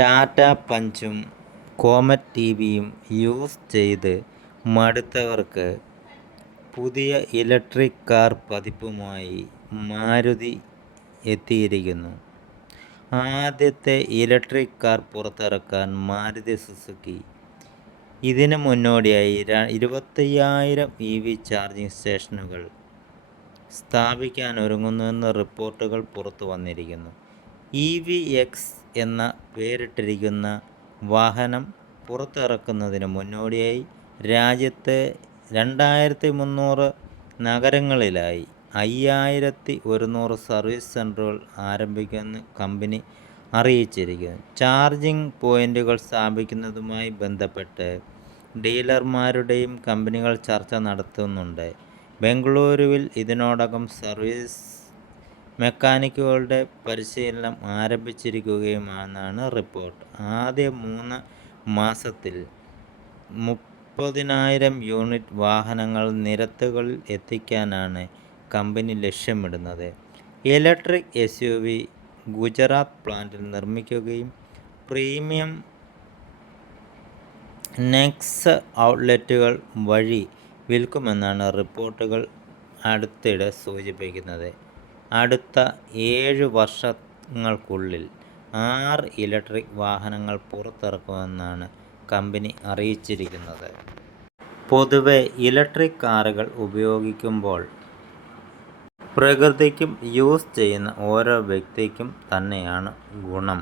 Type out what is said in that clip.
ടാറ്റ പഞ്ചും comet T വിയും use ചെയ്ത് മടുത്തവർക്ക് പുതിയ ഇലക്ട്രിക് കാർ പതിപ്പുമായി മാരുതി എത്തിയിരിക്കുന്നു. ആദ്യത്തെ ഇലക്ട്രിക് കാർ പുറത്തിറക്കാൻ മാരുതി സുസുക്കി. ഇതിന് മുന്നോടിയായി ഇരുപത്തയ്യായിരം ഇ വി ചാർജിംഗ് സ്റ്റേഷനുകൾ സ്ഥാപിക്കാൻ ഒരുങ്ങുന്നുവെന്ന റിപ്പോർട്ടുകൾ പുറത്തു വന്നിരിക്കുന്നു ഇ വി എക്സ് എന്ന പേരിട്ടിരിക്കുന്ന വാഹനം പുറത്തിറക്കുന്നതിന് മുന്നോടിയായി രാജ്യത്തെ രണ്ടായിരത്തി മുന്നൂറ് നഗരങ്ങളിലായി അയ്യായിരത്തി ഒരുന്നൂറ് സർവീസ് സെന്ററുകൾ ആരംഭിക്കുമെന്ന് കമ്പനി അറിയിച്ചിരിക്കുന്നു. ചാർജിംഗ് പോയിന്റുകൾ സ്ഥാപിക്കുന്നതുമായി ബന്ധപ്പെട്ട് ഡീലർമാരുടെയും കമ്പനികൾ ചർച്ച നടത്തുന്നുണ്ട്. ബംഗളൂരുവിൽ ഇതിനോടകം സർവീസ് മെക്കാനിക്കുകളുടെ പരിശീലനം ആരംഭിച്ചിരിക്കുകയുമാണെന്നാണ് റിപ്പോർട്ട്. ആദ്യ മൂന്ന് മാസത്തിൽ മുപ്പതിനായിരം യൂണിറ്റ് വാഹനങ്ങൾ നിരത്തുകളിൽ എത്തിക്കാനാണ് കമ്പനി ലക്ഷ്യമിടുന്നത്. Electric S U V Gujarat പ്ലാന്റിൽ നിർമ്മിക്കുകയും പ്രീമിയം നെക്സ് ഔട്ട്ലെറ്റുകൾ വഴി വിൽക്കുമെന്നാണ് റിപ്പോർട്ടുകൾ അടുത്തിടെ സൂചിപ്പിക്കുന്നത്. അടുത്ത ഏഴ് വർഷങ്ങൾക്കുള്ളിൽ ആറ് ഇലക്ട്രിക് വാഹനങ്ങൾ പുറത്തിറക്കുമെന്നാണ് കമ്പനി അറിയിച്ചിരിക്കുന്നത്. പൊതുവെ ഇലക്ട്രിക് കാറുകൾ ഉപയോഗിക്കുമ്പോൾ പ്രകൃതിക്കും യൂസ് ചെയ്യുന്ന ഓരോ വ്യക്തിക്കും തന്നെയാണ് ഗുണം.